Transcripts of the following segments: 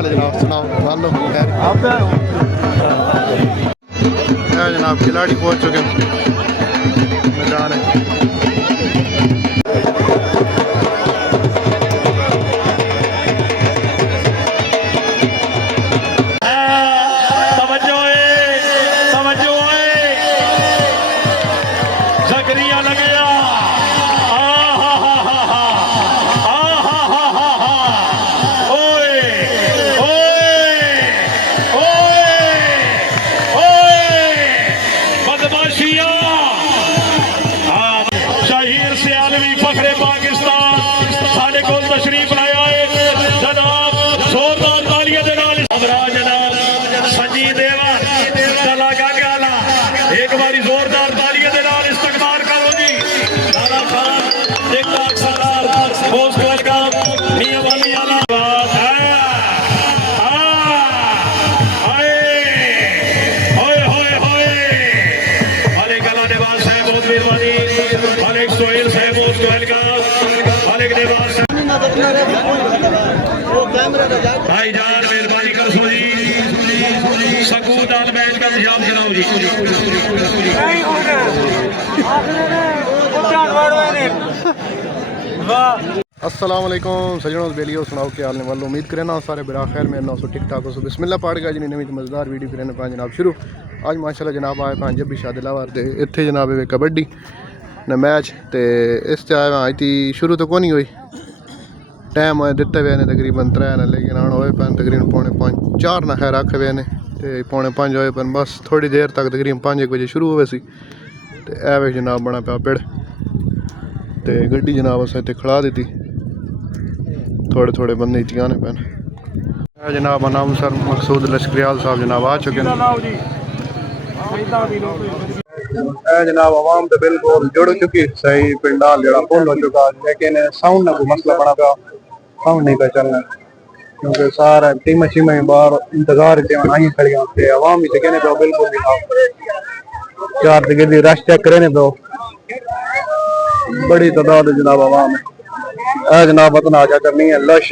हाल है जनाब? सुनाओ मान लो जनाब खिलाड़ी पहुंच चुके हैं मैदान है। भाईजान मेहरबानी कर सो जी सकूदान मैच का इंतजाम कराओ जी। अस्सलाम वालेकुम सजनों बेलियो सुनाओ क्या हाल ने वालों उम्मीद करें ना सारे बिरा खैर मेरे नाम सो ठीक ठाक हो। बिस्मिल्लाह पढ़ गया जी नवी मज़ेदार वीडियो करें पाँच जनाब शुरू। आज माशाल्लाह जनाब आए पाँच जब भी शादी लावार दे इत्थे जनाब कबड्डी ने मैच ते इस आए आज थी शुरू तो कौन हुई टाइम दिते हुए ने तकरीबन 3 ने लेकिन आने हुए पैन तकरीबन 4:45 ना खैर आखे हुए ने तो 4:45 होए पर बस थोड़ी देर तक तकरीबन 5 बजे शुरू हुए सी ते ए जनाब बना पाया पिड़ ते गड्डी जनाब अस इतने खड़ा दी थोड़े थोड़े बंदे इतने आने पैन जनाब अनाउंसर मकसूद लश्करियाल साहब जनाब आ चुके हैं। जनाब आवाम तो बिल्कुल जुड़ चुकी सही पिंडाल जरा फुल हो चुका लेकिन साउंड ना कोई मसला बना पाया साउंड नहीं पे चलना क्योंकि सारा टीम शीमें बाहर इंतजार आई खड़ी होते आवाम भी कहने पे बिल्कुल चार गिरदी रश चेक करे पे बड़ी तादाद जनाब आवाम है जनाब वतना आजा करनी है लश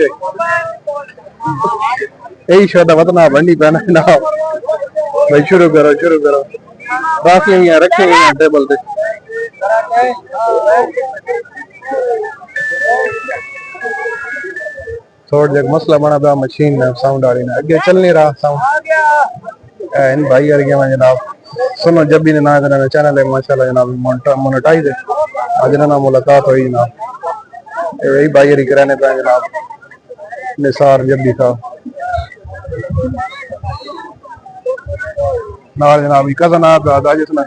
यही शब्द वतना बननी पैना जनाब भाई शुरू करो बाकी यहाँ रखे हुए हैं टेबल पे थोड़ा जग मसला बना पाया मशीन में साउंड वाली ने अगे चल नहीं रहा साउंड इन भाई यार गया जनाब सुनो जब भी ना चैनल है माशाल्लाह जनाब मोनेटाइज है आज ना मुलाकात हुई जनाब यही भाई यारी कराने पाए जनाब निसार जब भी था नाल जनाब कजन आता जिसमें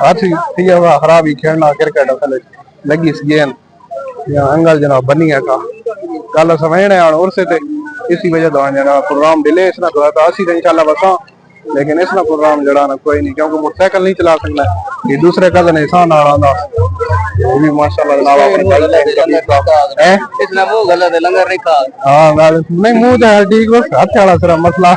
हाथी खराब ही खेलना क्रिकेट असल लगी इस गेंद या अंगल जनाब बनी है का कल समझने उर्से थे इसी वजह से जनाब प्रोग्राम डिले इसना तो असी तो इंशाल्लाह बसा लेकिन इसना प्रोग्राम जड़ा ना कोई नहीं क्योंकि मोटरसाइकिल नहीं चला सकना ये दूसरे कजन एहसान आना वो भी माशाल्लाह जनाब इतना वो गलत है लंगर नहीं खा हां नहीं मुंह तो ठीक बस हाथ वाला सिर्फ मसला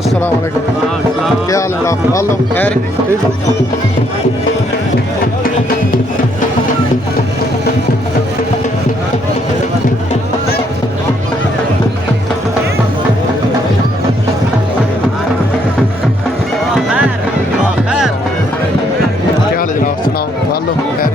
अस्सलाम वालेकुम क्या हाल है हेलो खैर ठीक क्या हाल है जनाब? सुनाओ मान लो खैर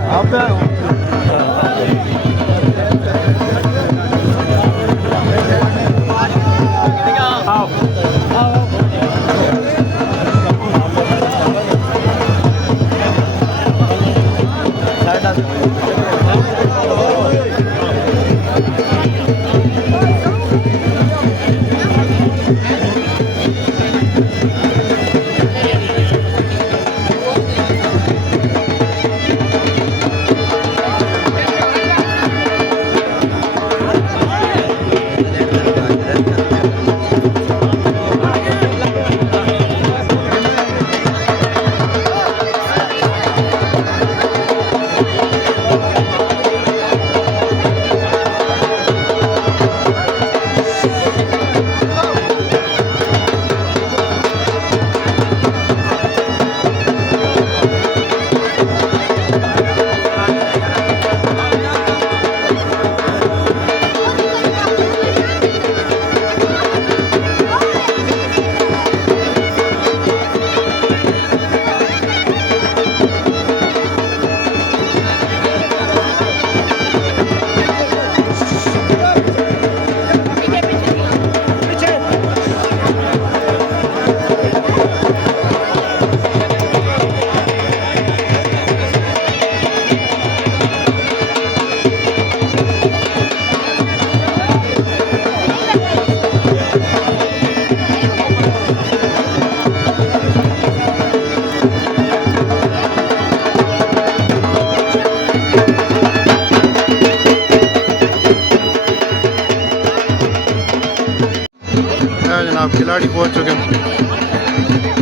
खिलाड़ी पहुंच चुके हैं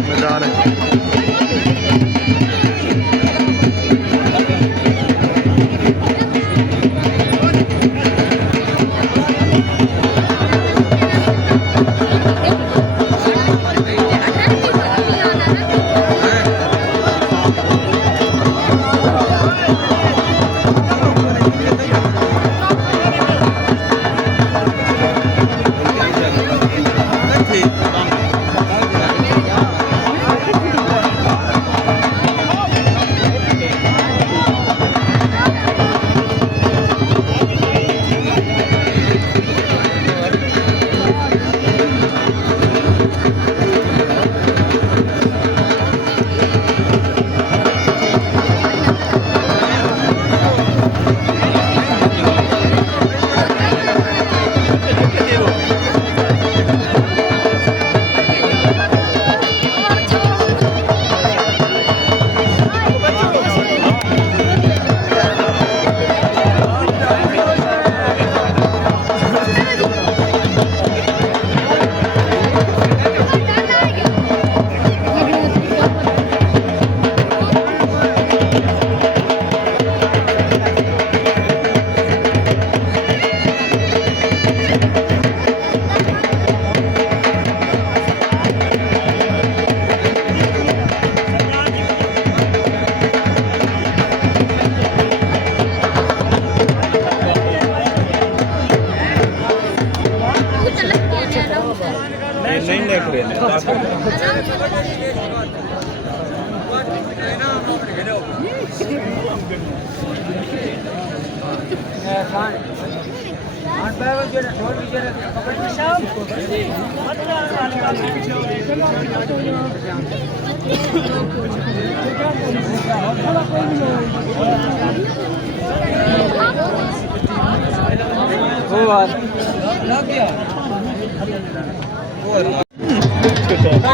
मैदान है।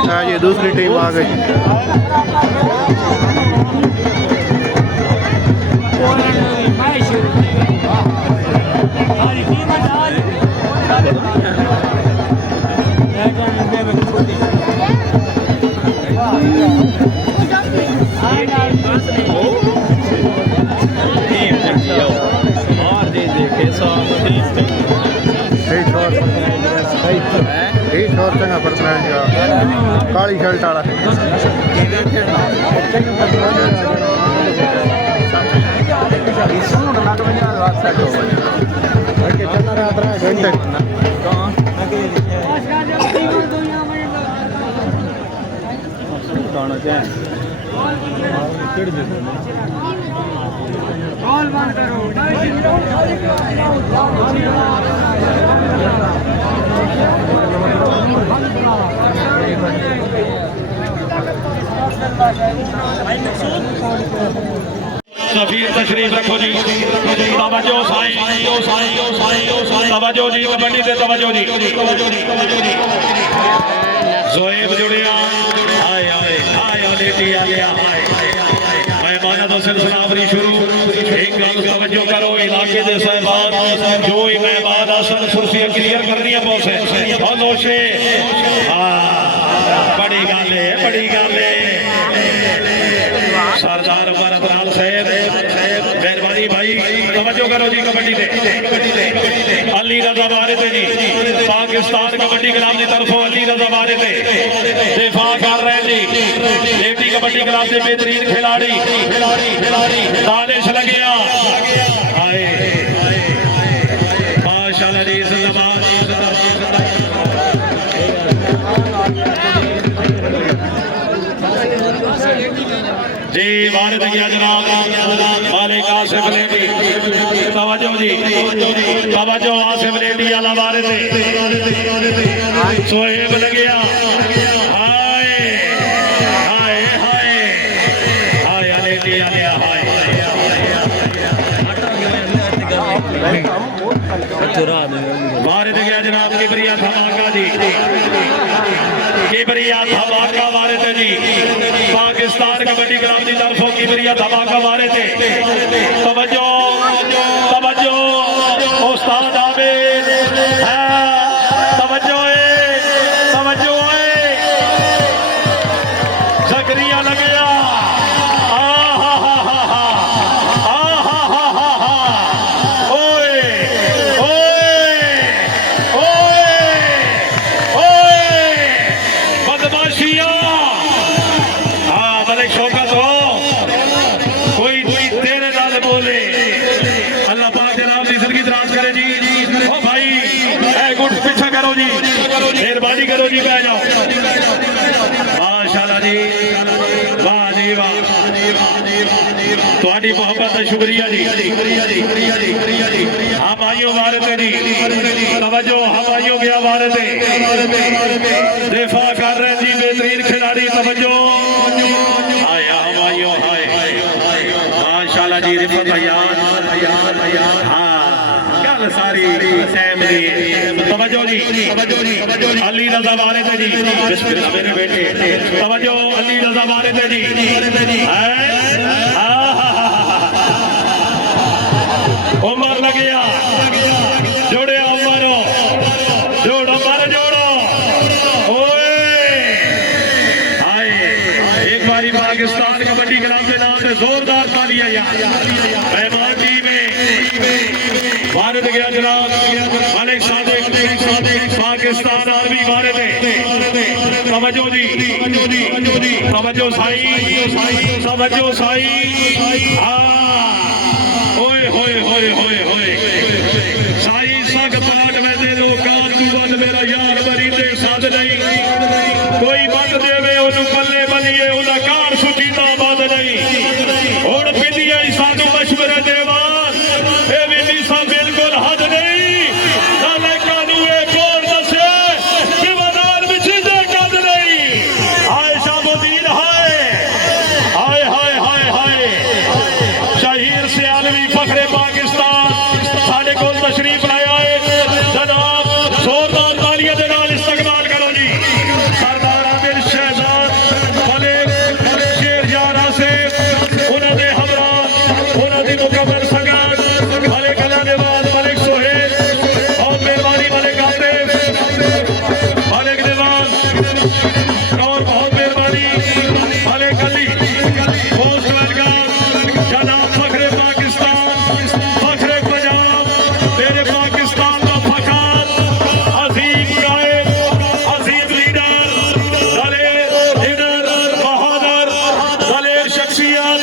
हाँ ये दूसरी टीम आ गई। और चंगा परसेंट का काली शर्ट वाला सफीर तशरीफ रखो जी। तवज्जो साईं, तवज्जो जी, कबड्डी ते तवज्जो जी। ज़ोएब जुड़िया आए आए आए लेटी आ गया। मेहमान का सिलसिला अपनी शुरू। एक गल तवज्जो करो इलाके दे सहबान जो ही मेहमान असल कुर्सी क्लियर करनी है बॉस नोशे। बड़ी गल है, बड़ी गल है। सरदार भरतलाल साहब मेहरबानी भाई तवज्जो करो जी। कबड्डी दे अली रजा वारिद जी पाकिस्तान कबड्डी क्लब की तरफों अली रजा वारिद दिफा कर रहे हैं जी। लेडी कबड्डी क्लब के बेहतरीन खिलाड़ी दानिश लगिया आए माशाल्लाह जी। जी वारिद किया जनाब मालिक आसिफ लेडी। तवज्जो जी, तवज्जो आसिफ लेडी आला वारिद सोहेब लगिया। हाय हाय हाय हाय लेडी आलिया हाय वारिद किया जनाब किबरिया धमाका जी। किबरिया धमाका वारिद जी पाकिस्तान कबड्डी क्लब की तरफों किबरिया धमाका वारिद। तवज्जो तवज्जो उस्ताद आबिद तवज्जो तवज्जो मेहरबानी करो जी, बह जाओ। माशाल्लाह जी, वाह जी वाह, थोड़ी मोहब्बत का शुक्रिया जी। हम आइयो भारत जी, तवज्जो, हम आइयो गया भारत, दिफा कर रहे जी बेहतरीन खिलाड़ी, तवज्जो आया हम आइयो। हाय माशाल्लाह जी, रिफत भैया, हाँ गल सारी सैम जी, तवज्जो जी, अली रजा वाले थे जी, बिस्मिल्लाह मेरे बेटे, तवज्जो अली रजा वाले थे जी, उमर लगिया जोड़े उमरो जोड़ो मर जोड़ो ओए आए। एक बारी पाकिस्तान कबड्डी क्लब के नाम पे जोरदार तालियां यार। मेहमान टीम में भारत गया जनाब मलिक सादिक, पाकिस्तान आर्मी भारत है। तवज्जो जी, तवज्जो साई, तवज्जो साई, होए होए होए होए होए साई सग पाट में दे लो कान तू बल मेरा यार मरी दे साध नहीं कोई बंद देवे ओनू बल्ले बलिए ओदा कार सुची ता बाद नहीं हुण पिंदिए सानू मशवरे देवान ए विनी सा बिल्कुल हद नहीं नाले कानू ए कोर दसे विवादार विच दे कद नहीं। आयशा मुदीन हाय हाय हाय हाय हाय शहीर सियालवी फखरे पाकिस्तान साढ़े को तशरीफ लाया है जनाब, जोरदार तालियां दे नाल इस्तकबाल करो जी। सरदार आमिर शहजाद मलिक शेर यारा से उन्हां दे हमरा उन्हां दी मुकम्मल संगत मलिक अलानेवाल मलिक सोहेल और मेहरबानी मलिक आतिफ मलिक देवान और बहुत मेहरबानी मलिक अली मोस्ट वेलकम जनाब फखरे पाकिस्तान फखरे पंजाब मेरे पाकिस्तान का फखर अजीम गायब अजीम लीडर दलेर हिडर बहादुर दलेर शख्सियत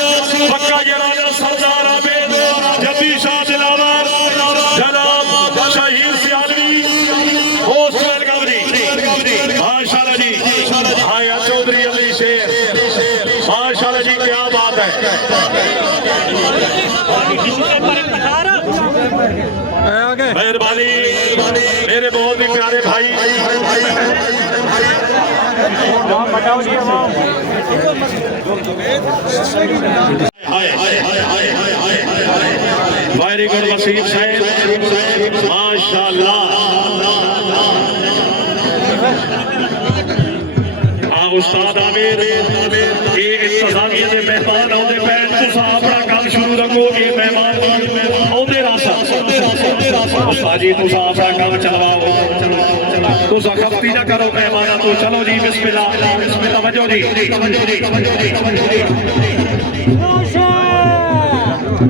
पक्का जलाल सरदार आमिर जबी शाह दिलावर जनाब शहीद सियालवी मोस्ट वेलकम जी। माशाल्लाह जी, आया चौधरी अली शेर, माशाल्लाह जी क्या बात है। मेहरबानी मेरे बहुत ही प्यारे भाई वेरी गुड वसीम साहब, माशाल्लाह। हाँ उस्ताद आमिर एक इंतजामिया के मेहमान आते पे तुम अपना काम शुरू रखो, ये मेहमान आते रास्ता उस्ताद जी तुम अपना काम चलवाओ, तुम खफ्ती ना करो मेहमान तो। चलो जी बिस्मिल्लाह, तवज्जो जी,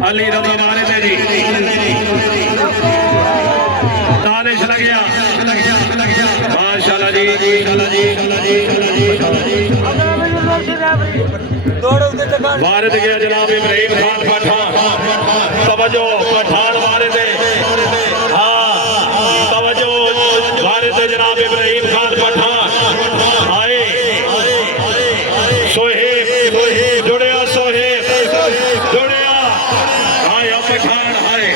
अली रजा वाले थे जी, तालिश लग गया माशाल्लाह जी। भारत गया जनाब इब्राहिम खान पठान, तवज्जो पठान भारत है, हाँ तवज्जो भारत है जनाब इब्राहिम खान पठान आए। सोहेब जुड़िया, सोहेब जुड़िया, आया पठान आए।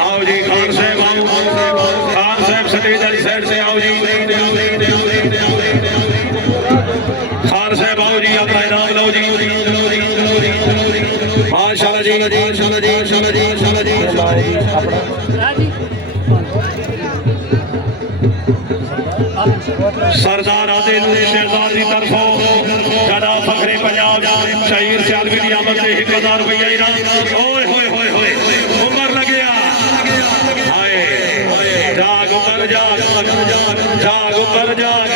आओ जी खान साहब, आओ खान साहब स्टेज वाली साइड से आओ जी, खान साहब आओ जी, अपना इनाम लो जी। माशाल्लाह जी, माशाल्लाह जी, माशाल्लाह जी, माशाल्लाह जी। सरदार आदिल शहजाद की तरफों जनाब फखरे पंजाब शहीद सियालवी की आमद से 1000 रुपया इनाम। ओए होए होए होए उमर लगे आए, जाग उमर जाग, जाग उमर जाग।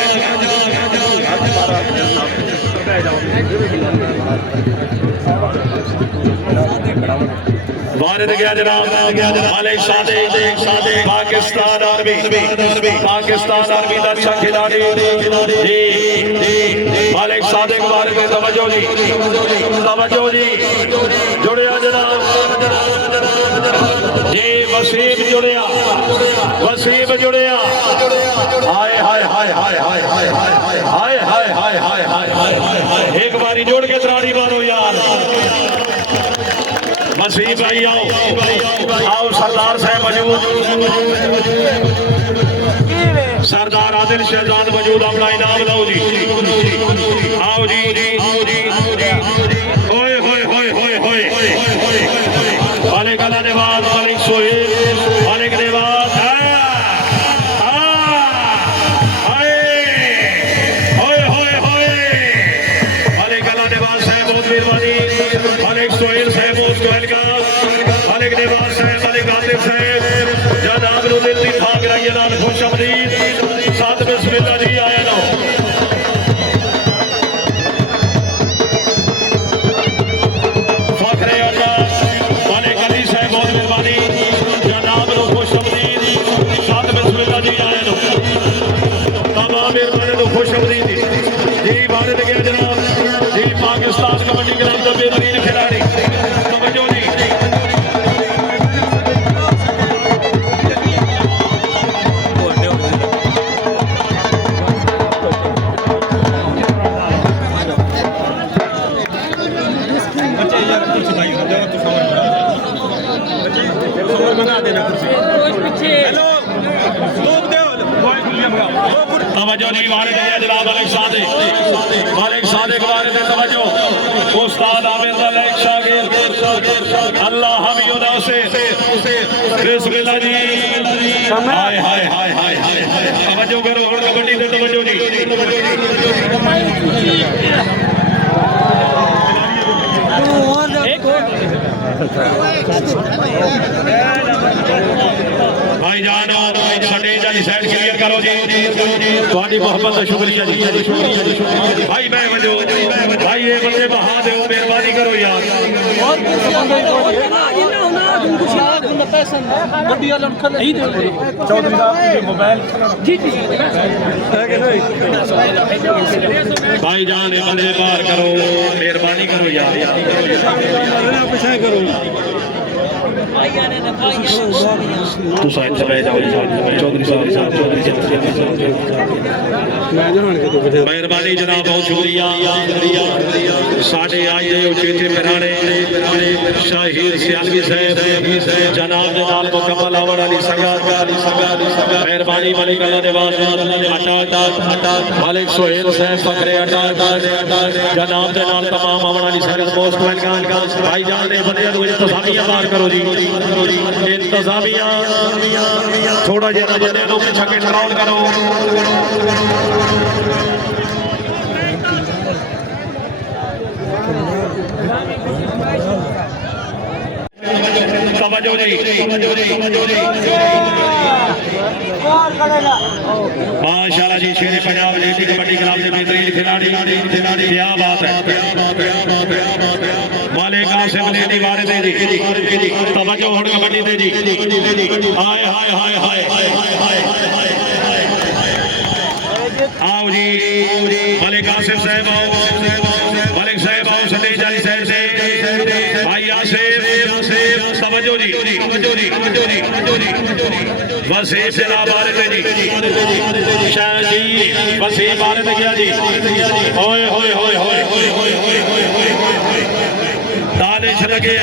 भारत गया जनाब मलिक सादिक, पाकिस्तान आर्मी, पाकिस्तान आर्मी का अच्छा खिलाड़ी जी मलिक सादिक भारत में। तवज्जो जी, तवज्जो जी, जुड़िया जनाब जी। वसीम जुड़िया हाय हाय हाय हाय हाय हाय हाय हाय हाय हाय हाय हाय एक बारी जोड़ के त्राड़ी मारो यार वसीम भाई आओ सरदार साहब मौजूद सरदार आदिल शहजाद मौजूद अपना इनाम लो जी आओ जी होए होए होए होए होए मालिक अल्लाह नेवाज मालिक सोहेल मालिक नेवाज मालिक अल्लाह नेवाज साहब बहुत मेहरबानी मालिक सोहेल साहब बहुत वेलकम मालिक नेवाज साहब मालिक आतिफ साहब जनाब नु दिल दी भाग रही नाल खुश आमदीद साथ बिस्मिल्लाह जी आया लो फखरे अल्लाह मालिक अली साहब बहुत मेहरबानी जनाब नु खुश आमदीद साथ बिस्मिल्लाह जी आया लो तमाम मेहरबानी नु खुश आमदीद जी भारत के जनाब जी पाकिस्तान कबड्डी क्लब का बेहतरीन खिलाड़ी तवज्जो जी तवज्जो नहीं वाले जनाब मालिक सादिक वाले तवज्जो उस्ताद आमिर दा लाइक शागिर्द अल्लाह हम योदा से बिस्मिल्लाह जी हाय हाय हाय हाय हाय तवज्जो करो और कबड्डी दे तवज्जो जी भाई जान स्टेज वाली साइड क्लियर करो जी थोड़ी मोहब्बत का शुक्रिया जी भाई मैं वजो भाई ये बंदे बहा दो मेहरबानी करो यार चौधरी साहब मोबाइल भाई जान ये बंदे बाहर करो मेहरबानी करो यार करो तू साइड से बैठ जाओ चौधरी साहब मेहरबानी जनाब बहुत शुक्रिया साढ़े आज उचेचे मेहराने शाहिद सियालवी साहब जनाब के नाल मुकम्मल आवन वाली संगत मेहरबानी मालिक अल्लाह नेवाज मालिक सोहेल साहब फकरे जनाब के नाल तमाम आवन वाली संगत मोस्ट वेलकम भाई जान ने बंदे को इंतजामिया बाहर करो जी इंतजामिया थोड़ा जरा बंदे को पीछे कंट्रोल करो तवज्जो जी माशाल्लाह जी शेर पंजाब लेडी कबड्डी क्लब के बेहतरीन खिलाड़ी क्या बात है मालिक आसिफ लेडी वाले दे जी तवज्जो हुन कबड्डी दे जी हाय हाय हाय हाय आओ जी मालिक आसिफ साहब आओ मालिक साहब आओ सतेज वाली साइड से भाई आसिफ तवज्जो जी वसीम से ला बारे थे जी शाह जी वसीम बारे थे क्या जी होए होए होए होए दानिश लगे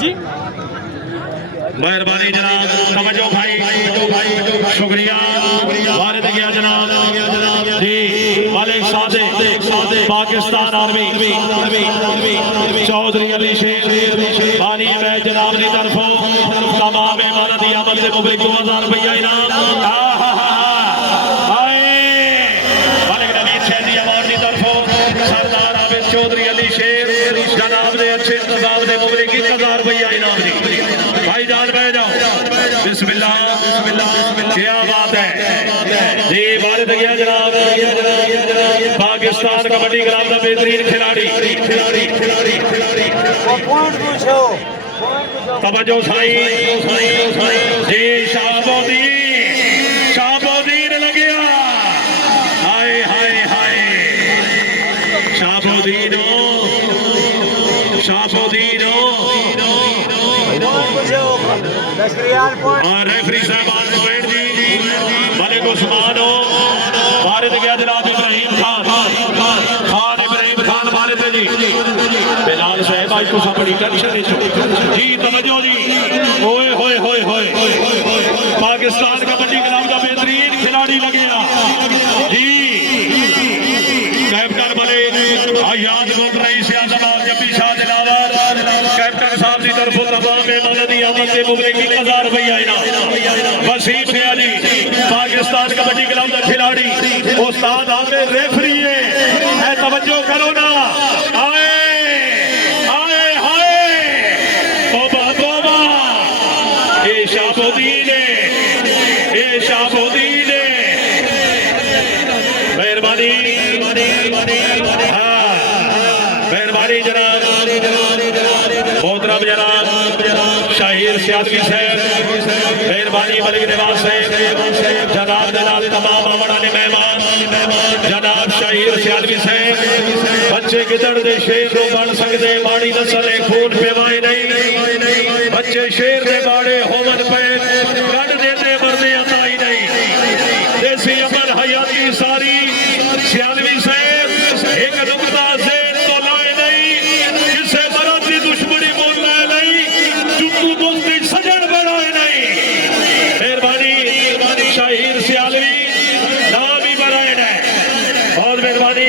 जी मेहरबानी जनाब तवज्जो भाई शुक्रिया बारे थे क्या जनाब जी मालिक सादे पाकिस्तान आर्मी चौधरी अली शेर बानी में जनाब की तरफों तमाम मेहमान की आमद से मुबलिक 2000 रुपया इनाम मालिक नवीद शहरी अवार्ड की तरफों सरदार आबिद चौधरी अली शेर जनाब ने अच्छे इंतजाम से मुबलिक 1000 रुपया इनाम दी भाई जान बह जाओ बिस्मिल्लाह क्या बात है जी भारत गया जनाब पाकिस्तान कबड्डी क्लब का बेहतरीन खिलाड़ी तवज्जो साई जी शाहबुद्दीन लगे हाय हाय हाय शाहबुद्दीन शाहबुद्दीन और रेफरी साहबान पॉइंट दी मलिक उस्मान वारिद गया जनाब इब्राहिम खान इब्राहिम खान वारिद जी बिलाल साहब आज तो सब बड़ी टेंशन जी तवज्जो जी ओए होए होए होए पाकिस्तान कबड्डी क्लब का बेहतरीन खिलाड़ी लगेगा जी कैप्टन बने आयाद बोल रही सियासत जब्बी शाह दिलावर कैप्टन साहब की तरफ तमाम मेहमानों की आमद से मुबारक 1000 रुपया इनाम वसीम अली पाकिस्तान कबड्डी क्लब का खिलाड़ी उस्ताद आमिर रेफरी है तवज्जो करो ना आए आए हाय तौबा तौबा ए शाहबुद्दीन मेहरबानी मेहरबानी जनाब मोहतरम जनाब शाहिर सियादवी साहब मेहरबानी मलिक निवास साहब जनाब तमाम आने वाले मेहमान जनाब शाहिर सियादवी साहब बच्चे गिदड़ दे शेर को बन सकते माड़ी नस्ल खून पेवाए नहीं बच्चे शेर दे बाड़े होमन पे गढ़ देते मरदे अताई नहीं देसी अमल हयाती सारी सियादवी साहब एक नुकता से तो लाए नहीं जिसे मरद की दुश्मनी बोलना नहीं जुत्तू बोलती सजन बनाए नहीं मेहरबानी शाहिर सियालवी नाम ही बनाए नहीं बहुत मेहरबानी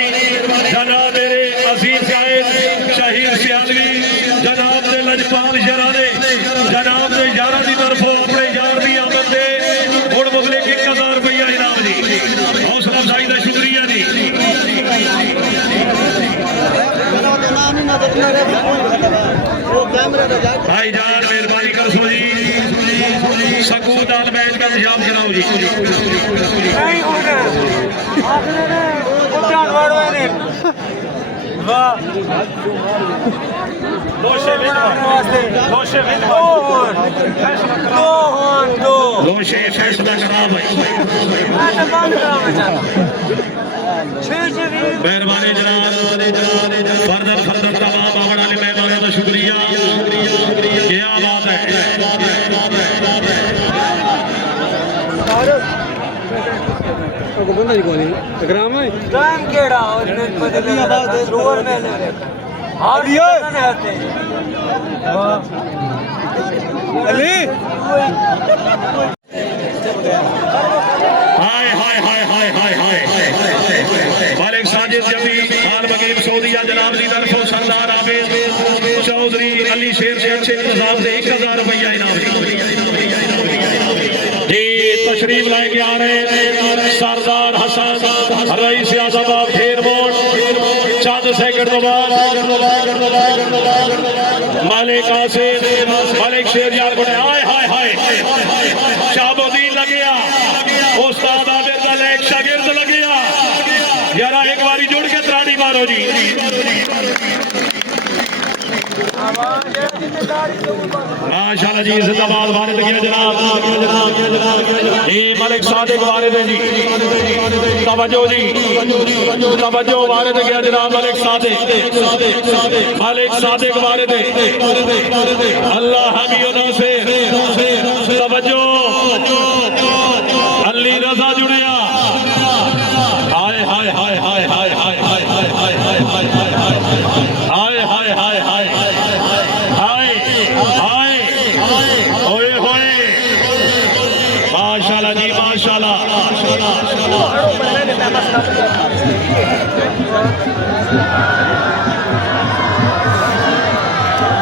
जनाब मेरे अजीज शाहिर शाहिर सियालवी जनाब ने लजपाल शराने जनाब ने यारा की तरफों अपने यार की आमद दे मुड़ मुबले 1000 रुपया इनाम जी हौसला अफजाई का शुक्रिया जी भाई जान मेहरबानी कर सो जी सकून दाल मैच का इंतजाम कराओ जी फैसला करा भाई मेहरबानी जनाब फर्दर तमाम आने वाले मेहमानों का शुक्रिया क्या बात है हाय हाय हाय हाय हाय हाय मालिक साजिद जबी खान बगीर सऊदिया जनाब की तरफों सरदार आबिद चौधरी अली शेर से अच्छे इंतजाम से 1000 रुपया इनाम जी तशरीफ लेके आ रहे सरदार हसन रईस आजमाबाद फेर मोड़ चंद सेकंड तो बाद मालिक आसिफ मालिक शेर यार बड़े हाय हाय हाय शाहबुद्दीन लगिया उस्ताद आबिद का एक शागिर्द लगिया यारा एक बारी जुड़ के त्राड़ी मारो जी माशाल्लाह जी जिंदाबाद वारिद गया जनाब ये मलिक सादिक वारिद है जी तवज्जो जी तवज्जो वारिद गया जनाब मलिक सादिक वारिद अल्लाह हमियों से तवज्जो अली रजा जुड़िया हाय हाय हाय हाय हाय हाय हाय हाय हाय हाय हाय हाय हाय हाय हाय हाय हाय ओए होए माशाल्लाह जी माशाल्लाह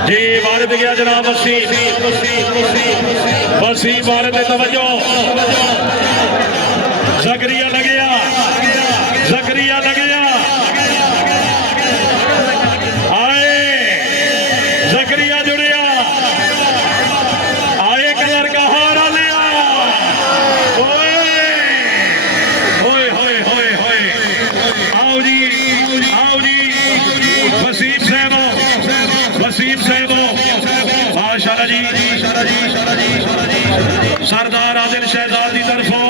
जी वारिद गया जनाब वसीम वारिद तवज्जो जकरिया लगिया आए जकरिया जुड़िया आए कलर का हारा लिया ओए होए होए होए होए आओ जी वसीम साहब माशाल्लाह जी सरदार आदिल शहजाद की तरफों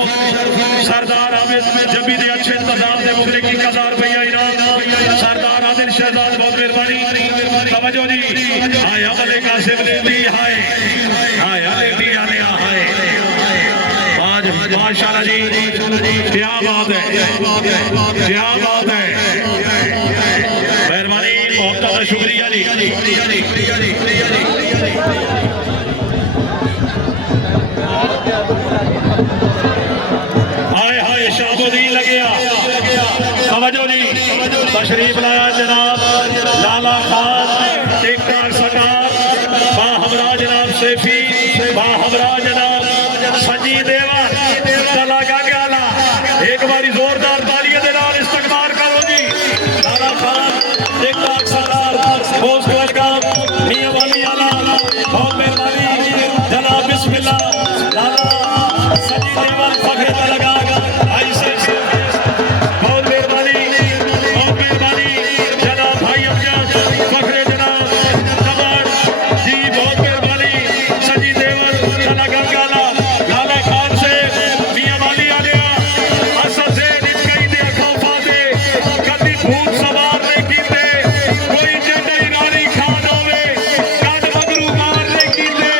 सरदार आबिद जबी दे अच्छे इंतजाम से मुबलिक 1000 रुपया इनाम सरदार आदिल शहजाद बहुत मेहरबानी तवज्जो जी हाय अमले कासिम लेती हाय हाय लेती आने हाय आज माशाल्लाह जी क्या बात है क्या बात है मेहरबानी बहुत ज़्यादा शुक्रिया जी हाय हाय शाबुद्दीन लग गया तवज्जो जी तशरीफ लाया जनाब लाला खान टिक टाक सरकार बाहमरा जनाब सेफी बाहमरा जनाब सजी देवा चला गाला एक बारी जोरदार तालियां दे नाल इस्तकबाल करो जी लाला खान टिक टाक सरकार मोस्ट वेलकम मियां वाली आला बहुत मेहरबानी जनाब बिस्मिल्लाह लाला सजी देवा फखरे पे लगा आई से बहुत मेहरबानी जनाब भाई अमजद फखरे जनाब कमाल जी बहुत मेहरबानी सजी देवर चला गंगाला लाला खान से मियां वाली आ गया असद से निकई दे खौफा दे कदी भूत सवार ने कीते कोई जंडा इरानी खान होवे कद मगरू मार ने कीते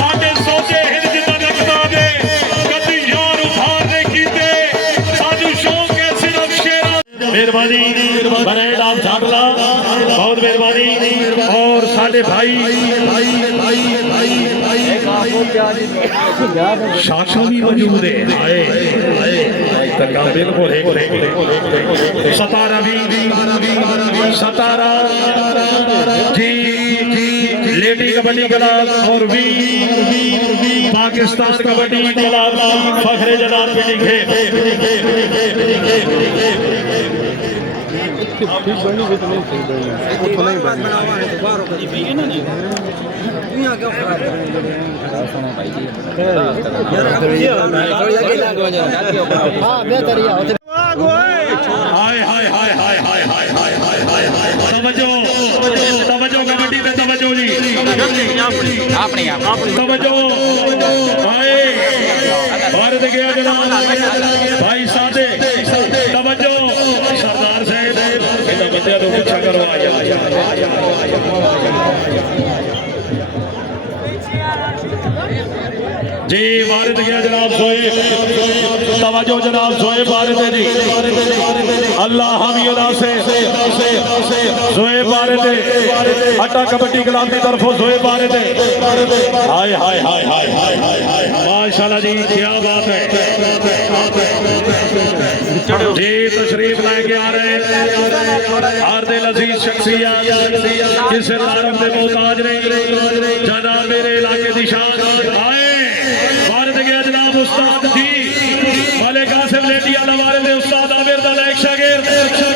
साडे सोचे हिंद दा रखदा दे कदी यार उधार ने कीते साडू शौक है सिर्फ शेरा मेहरबानी बरेड आप झाड़ला बहुत मेहरबानी और साडे भाई शाखा भी मौजूद है आए तका बिल्कुल सतारा भी सतारा जी लेडी कबड्डी क्लब और भी पाकिस्तान कबड्डी क्लब फखरे जनाब पिंडी खेल ठीक बनी भी तो नहीं सही बनी उतना ही बनी हाँ बेहतर हाय हाय हाय हाय हाय हाय हाय हाय हाय तवज्जो तवज्जो कबड्डी पे तवज्जो जी अपनी तवज्जो हाय भारत गया जनाब भाई सादे तवज्जो सरदार साहब इन्हां बंदियां तो पूछा करो जी भारत गया जनाब सोएब तवज्जो जनाब सोएब भारत है जी अल्लाह हामी अदा से सोएब भारत है अड्डा कबड्डी क्लब की तरफों सोएब भारत है हाय हाय हाय हाय हाय हाय माशाल्लाह जी क्या बात है जी तशरीफ लेके आ रहे हैं हर दिल अजीज शख्सियत किसी तारफ के मोहताज नहीं जनाब मेरे इलाके की शान आए भारत गया जनाब उस्ताद जी वाले कासिम लेटिया हमारे दे उस्ताद आमिर दा लायक शागिर्द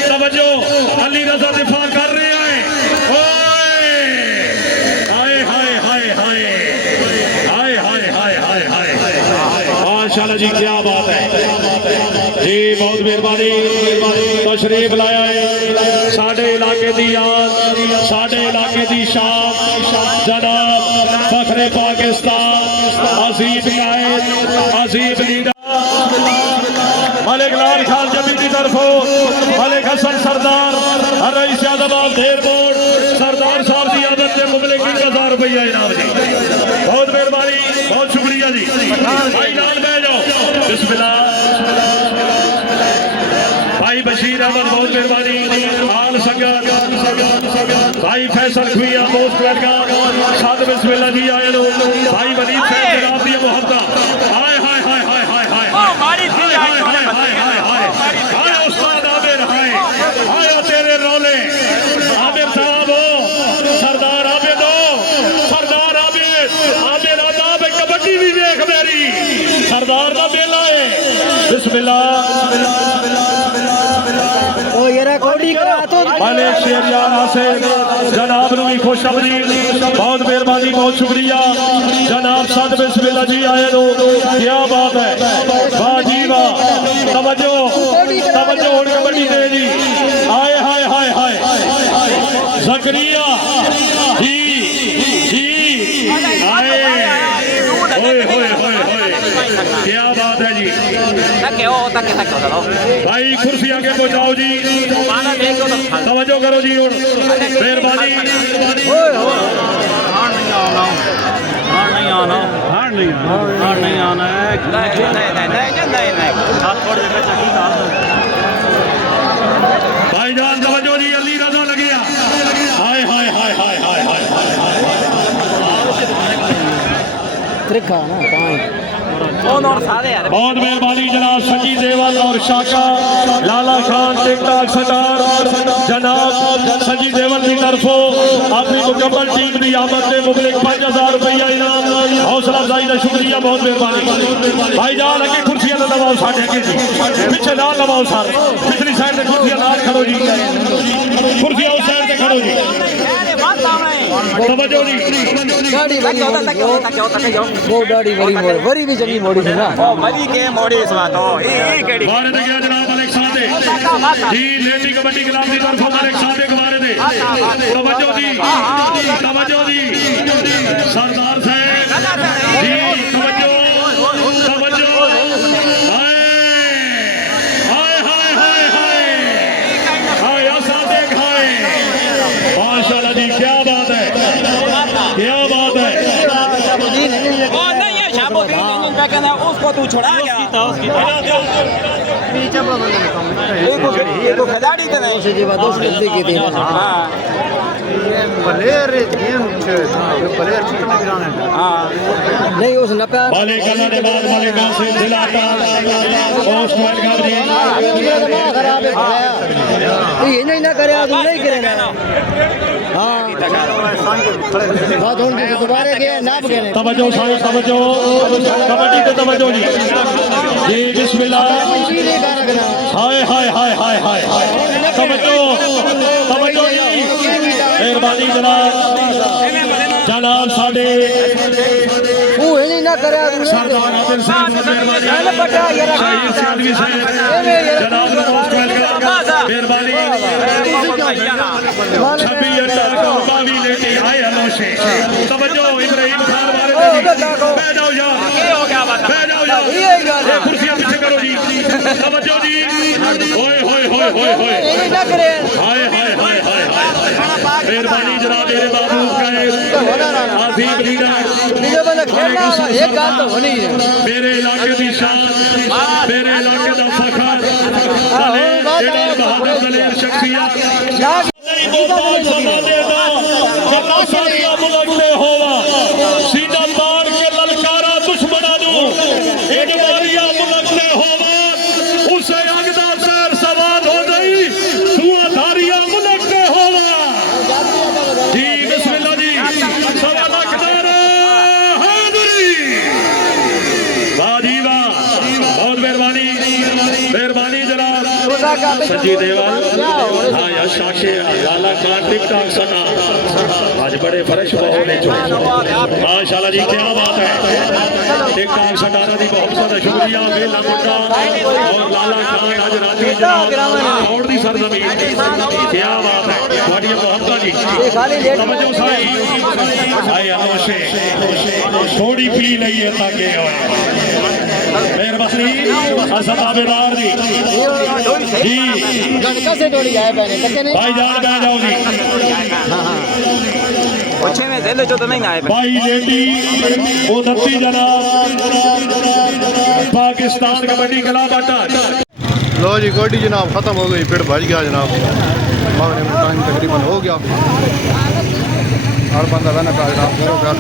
तवज्जो अली रजा दिफा कर रहे हैं हाय हाय हाय हाय हाय हाय हाय हाय हाय माशाल्लाह जी क्या बात है जी बहुत मेहरबानी तशरीफ लाया है साडे इलाके दी याद साडे इलाके दी शान जनाब फखरे पाकिस्तान अजीब कायद अजीब लीडर मलिक लाल खान जबी की तरफों मलिक हसन सरदार रईस आदमाबाद ढेर बोर्ड सरदार साहब की आदत से मुबलिक 1000 रुपया इनाम जी बहुत मेहरबानी बहुत शुक्रिया जी भाई नाल बैठ जाओ बिस्मिल्लाह भाई बशीर अहमद बहुत मेहरबानी आल संगत भाई फैसल खुइया मोस्ट वेलकम साद बिस्मिल्लाह जी आए लो भाई वलीद साहब जनाब दी मोहब्बत हाय हाय हाय हाय हाय हाय हमारी थी हाय हाय हाय हाय हाय हाय उस्ताद आमिर हाय हाय तेरे रोले आमिर साहब हो सरदार आमिर हो सरदार आमिर आमिर आदाब कबड्डी भी देख मेरी सरदार दा बेला है बिस्मिल्लाह मलिक शेरियाना से जनाब नु भी खुशआमदीद बहुत मेहरबानी बहुत शुक्रिया जनाब साद बिस्मिल्लाह जी आए लो क्या बात है वाह जी वाह तवज्जो तवज्जो और कबड्डी दे जी आए हाय हाय हाय जकरिया जी जी आए होए होए होए होए क्या बात है जी भाई कुर्सी आगे पहुंचाओ जी, तवज्जो करो जी, और मेहरबानी। भाईजान तवज्जो जी, अली रजा लगे। हाय हाय हाय हाय हाय हाय बहुत मेहरबानी जनाब सची देवल और शाका लाला खान टिकटॉक स्टार जनाब सची देवल की तरफों अपनी मुकम्मल टीम की आमद के मुबलिक 5000 रुपया इनाम हौसला अफजाई का शुक्रिया, बहुत मेहरबानी। भाईजान अगे कुर्सियां ना लवाओ, साढ़े अगे जी पीछे ना लवाओ, सारे पिछली साइड से कुर्सियां ना खड़ो जी, कुर्सियां उस साइड से खड़ो जी। तवज्जो जी, वो दाढ़ी वरी भी चंगी मोड़ी थी ना। बारे दे गया जनाब मालिक साहब जी, लेडी कबड्डी क्लब की तरफ मालिक साहब के बारे दे। तवज्जो जी, तवज्जो जी, सरदार साहब जी, तवज्जो तवज्जो। हाय हाय हाय हाय हाय असादे खाए, माशाल्लाह जी, क्या बात है, क्या बात है। उसको तू छुड़ा गया, खिलाड़ी तो नहीं गलती की थी। नहीं उस नपा मालिक अल्लाह ने बाद मालिक से दिलाता पोस्ट वेलकम जी। खराब है, ये नहीं ना करे, तुम नहीं करे ना। हाँ बात उनके दोबारा गए नाप गए। तवज्जो साहब, तवज्जो, कबड्डी पे तवज्जो जी, जी बिस्मिल्लाह। हाय हाय हाय हाय हाय तवज्जो, तवज्जो जी, मेहरबानी जनाब जनाब साडे वो नहीं ना करे, सरदार आदिल साहब मेहरबानी, शहीद सियादवी साहब जनाब पोस्ट वेलकम मेहरबानी। 26 भी लेती आए हलोशे, तवज्जो इब्राहिम खान वाले बैठ जाओ यार, बैठ जाओ यार, कुर्सियां पीछे करो जी। तवज्जो जी, ओए होए होए होए होए, हाय हाय हाय हाय मेहरबानी जनाब मेरे बाबू का आजीम लीडर, एक बात तो होनी है। मेरे इलाके की शान, मेरे इलाके का फखर, बहादुर दलेर शख्सियत सीधा तार के ललकारा दुश्मना उसे अगदा सैर सवाल हो गई, धुआंधारियां मुलकते होवा जी। बिस्मिल्लाह जी, सवा लखदार हाज़री, वाह जी वाह, बहुत मेहरबानी, मेहरबानी जनाब सची देवल। हाँ यार शाके लाला खान टिकटॉक सटा आज बड़े फ्रेश माहौल माशाल्लाह जी, क्या बात है। टिकटॉक सटारा दी बहुत ज्यादा शुक्रिया, मेला मुंडा और लाला खान आज राती जनाब और दी सरजमीन, क्या बात है ਤੁਹਾਡੀ मोहब्बत जी। तवज्जो साई आए अनोशे थोड़ी पी लईए ताकि मेहरबानी असद आबेदार जी जी कैसे दौड़ी आए पहले तक नहीं भाईजान बैठ जाओ जी। पीछे में दे जो तो नहीं आए भाई लेडी 29 जनाब पाकिस्तान कबड्डी क्लब अड्डा। लो जी गोडी जनाब ख़त्म हो गई, फिर भज गया जनाब, मगने में टाइम तकरीबन हो गया। हर बंदा रहना का जनाब करो कर